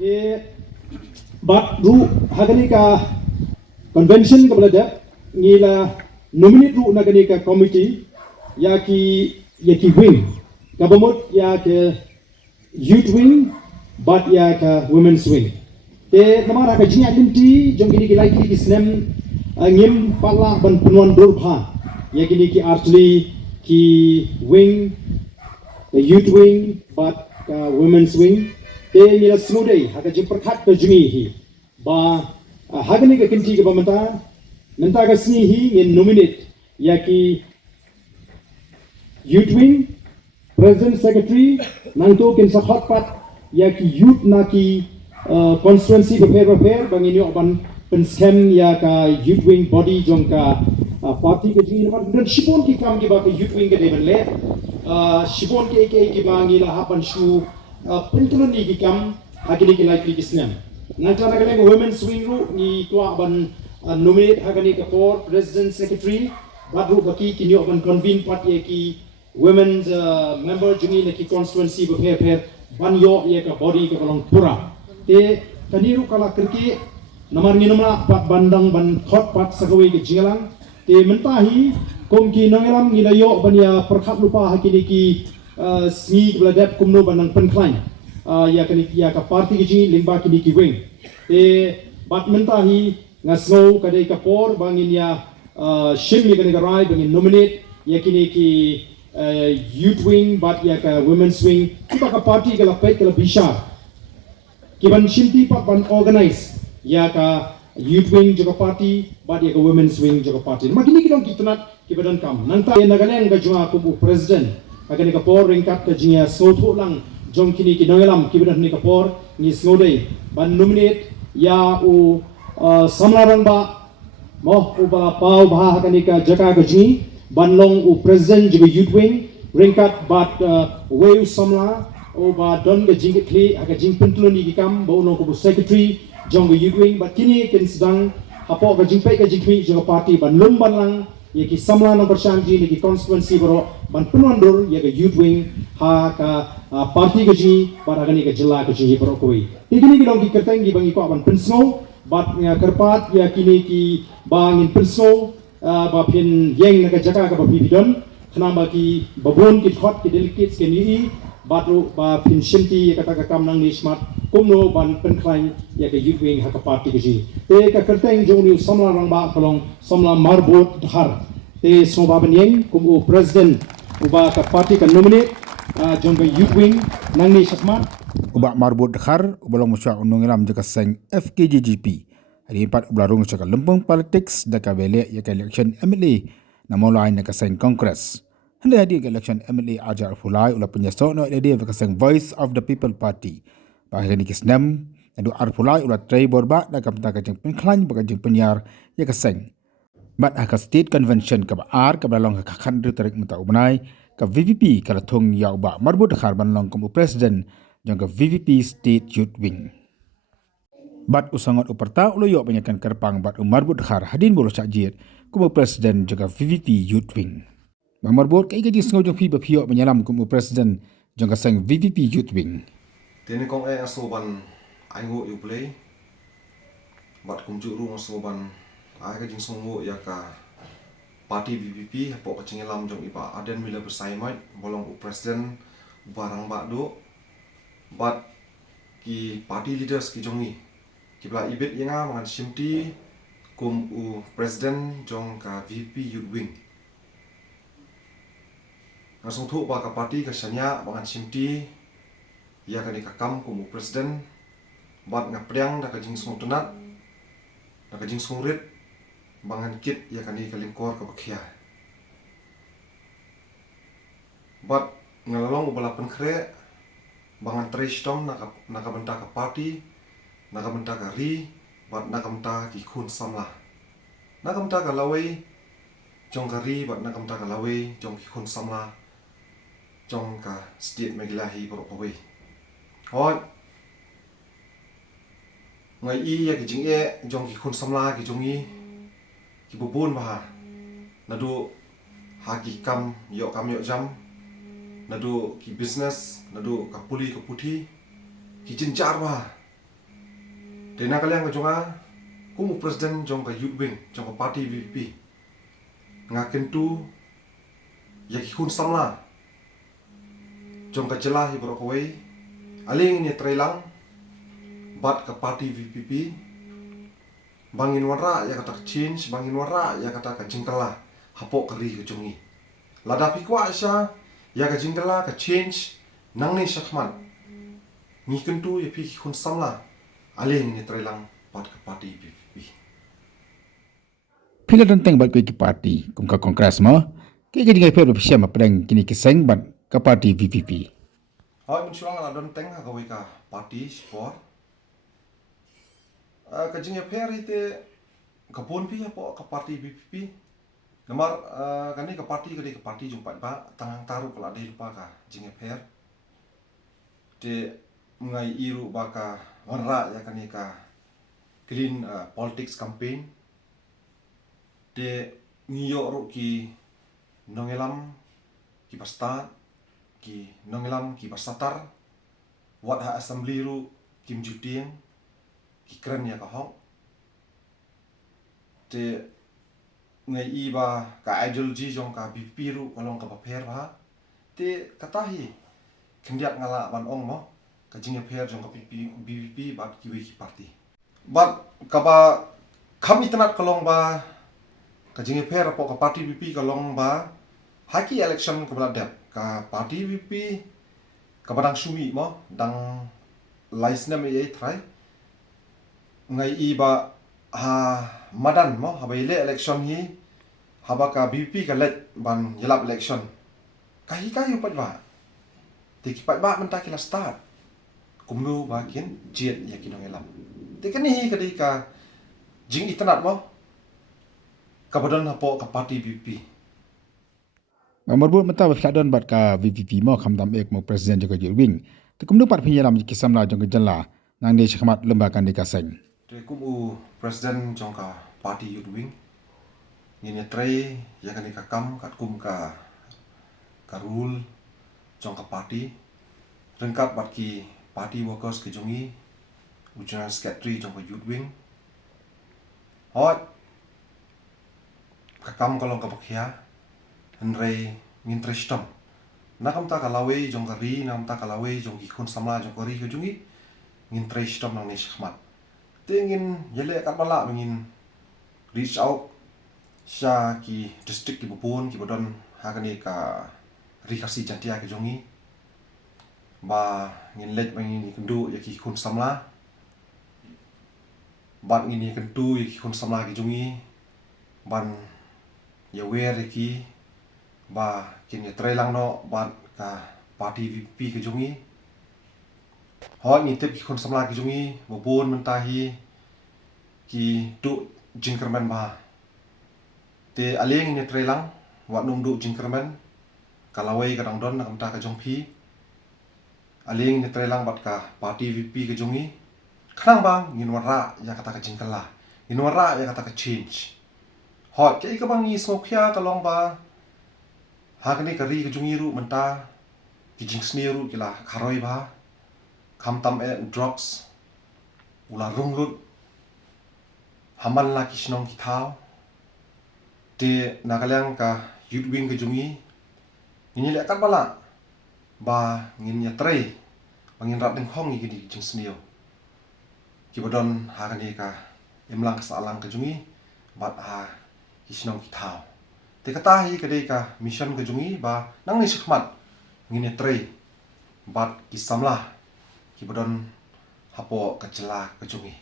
ये बात रू हगनी का convention ka belada ngila nominate ru nagani ka committee ya ki wing kabamot ya ke youth wing but ya ka women's wing te namara ka jinya limti jong kini ki like ki snem ngim pala ban penuan durpha ya kini ki actually ki wing the youth wing but women's wing te ngila smudai haka jim perkhat ka jumi hi ba hagani ka kinti ka pamanta nanta ka sni hi ngin nominate ya ki youth wing president secretary nangto kin sa hotpat ya ki youth na ki constituency prepare bangin yo ban pen scam ya ka youth wing body jong ka party ka jing ban dan shibon ki kam ki ba ka youth wing ka deben le shibon ki ba ngila hapan shu pentulun ni ki kam hagani ki like ki snam nanta na ka women's wing ru ni tua ban nominate hagani ka for president secretary badru baki kinyo ban convene party ki women's member jungi na ki constituency prepare ban yo ye ka body ka balong pura te kaniru kala kriki namar nginumna pat bandang ban thot pat sagawi ke jingalang te mentahi kom ki nangelam ngila yo ban ya perkhat lupa hakini ki sni bladap kumno banang penklain ya ka party ki jingi lingba kini ki wing te bat mentahi ngasno kadai ka por bangin ya shim ye ka rai bangin nominate ya kini ki youth wing but ya ka women's wing kita ka party ka lapet ka bishar kiban shinti pat ban organize ya ka youth wing juga party but ya ka women's wing juga party magini kidong kitunat kibadan kam nanta nagaleng ka junga ku president agani ka por ringkat ka jinga sotho lang jong kini ki nangalam kibadan ni ka por ni snodei ban nominate ya u samlarang ba moh u ba pau bah agani ka jaka ka jingi banlong u president juga youth wing ringkat bat weu samla o ba don ga jingit kli aga jing pentulun ni kam ba uno ko secretary jong ga youth wing bat kini ken sedang hapo ga jing pai ga jing kli juga party ban lum ban lang ye ki samla no bersangji ni ki constituency bro ban penondur ye ga youth wing ha ka party ga ji ba aga ni ga jilla ga ji bro koi tikini ki long ki kerteng gi bangi ko ban pensno bat kerpat ya kini ki bangin pensno ba pin yeng na ka jaka ka ba bidon khana ba ki babon ki thot ki delegates ke ni batu ba pin shinti ya kata ka kam nang ni smart kumno ban pen klain ya ka youth wing ha ka party ki ji te ka kerteng jong ni samla rang ba kolong samla marbot dhar te so ba ban yeng kum u president u ba ka party ka nominate jong ka youth wing nang ni smart ubak marbot dhar ubalong musya unong ilam jaka seng FKJGP hari empat ularung cakap lempeng politics daka bele ya ka election MLA na mulai na kaseng Congress. Hendak hadir ke election MLA ajar fulai ulah penyesok no dia kaseng Voice of the People Party. Bahkan ni kisnam adu arfulai ulah try borba na kapta kajeng penklan bakajeng penyar ya kaseng. Bat aka state convention ka ar ka balong ka khan tarik mata ubnai ka VVP kala thong ya uba marbut khar banlong ka president jang ka VVP state youth wing. Bat usangot uperta ulo yok banyakan kerpang bat marbut khar hadin bolo sakjit kumu presiden juga VVP youth wing. Marbut kai gaji sengau jong pi bapio menyalam kumu presiden jangka sang VVP youth wing. Tini kong asoban aingo you play bat kum juru asoban ai gaji songo ya ka party VVP hapo kacingelam jong ipa aden mila bersaimai bolong presiden barang bakdo bat ki party leaders ki jongi kibla ibet yenga mangan simti kum u president jong ka VP youth wing ngasong thu ba ka party ka sanya mangan simti ya ka ni ka kam kum u president bat ngapriang da ka jing song tunat da ka jing song rit mangan kit ya ka ni ka lingkor ka bakhia bat ngalalong ubala penkre mangan tristom na ka benta ka party nakamta ka ri bat nakamta ki khun samla nakamta ka lawei jong ka ri bat nakamta ka lawei jong ki khun samla jong ka state meglahi bro kowe hot ngai i ya ki jing e jong ki khun samla ki jongi ki bubun ba nadu ha ki kam yo jam nadu ki business nadu ka puli ka puthi ki jinjar ba Dena kalian ke jonga kumu presiden jong ka youth wing jong ka party VVP ngaken tu yaki hun samla jong ka jelah hi borok wei aling ni trailang bat ka party VVP bangin wara ya kata change bangin wara ya kata ka jingkala hapok keri ke jongi lada pikwa sya ya ka jingkala ka change nang ni syakman ni kentu ya pi hun samla aling ni trailang bat ka party VVP Pila tentang bat ke parti kum ka kongres mo ke jadi pe bersiap pedang kini keseng bat ke parti VVP. Hoi mensuang ala don teng ka ka party sport ka jingya per ite ka pon pi po ka party VVP namar kani ka party jumpa ba tangang taru kala dei lupa ka jingya per te ngai iru ba ka warra ya kani ka clean politics campaign te ngiyo ro ki nongelam ki pasta ki nongelam ki pasatar wat ha assembly ru kim jutieng ki kren ya ka hok te ngai i ba ka ideology jong ka BP ru kalong ka paper ba te katahi kendiat ngala ban ong mo ka jingya per jong ka BVP bat ki ki party bat ka ba kami tenat kalong ba ka jingya per po ka party BP kalong ba haki election ka dep ka party VP ka badang sumi mo dang license me ye try ngai i ba ha madan mo ha ile election hi haba ka BP ka let ban yelap election kahi kayu pat ba ti ki pat ba menta kila start kumnu ba kin jet ya kinong yelap ti kan hi ka di ka jing itanat mo kabadan hapo ka party VP Merbut mata berkadon bat ka VVP mo khamdam ek mo presiden juga wing tekum nu pat penyelam kisam la jong jela nang de syakmat lembaga de kaseng. Te kumu presiden jong ka party youth wing ngine trei ya kan ka kam kat kum ka rule jong ka party rengkap bat ki party workers ke jongi ujian secretary jong ka youth wing hot ka kam kalong ka bakhia henrei ngintre stam nakam ta kalawe jong ka ri nam ta kalawe jong ki khun samla jong ka ri ke jongi ngintre stam nang ni syakmat tingin yele kat bala mengin reach out sya ki district ki bupun ki bodon hakani ka rikasi jantia ke jongi ba ngin let mengin kendu ya ki khun samla ban ngini kentu ya ki khun samla ki jongi ban ya wer ki ba kin ya trailang no ban ka party VP ke jongi hoi ni tip ki khun samla ki jongi bupun mentahi ki du jingkerman ba te aling ni trailang wat num du jingkerman kalawai kadang don nakam ta ka jongpi aling ni trailang bat ka party VP ke jongi khrang bang ngin wara ya kata ka jingkala ngin wara ya kata ka change hot ke ka bang ni sokhya kalong ba hakni ka ri ke jongi ru menta ki jingsni ru kila kharoi ba khamtam drugs ula rungrut hamal la kisnong kitao te nagalang ka youth wing ke jongi ngin le kat bala ba ngin ya trei bangin rat deng khong gi di jingsnio ki bodon ha kan ka imlang sa alang ke jongi bat ha kisnong kitao te kata hi ke ka mission ke jongi ba nang ni syakmat ngin ya trei bat ki samla ki bodon hapo ka jela ke jongi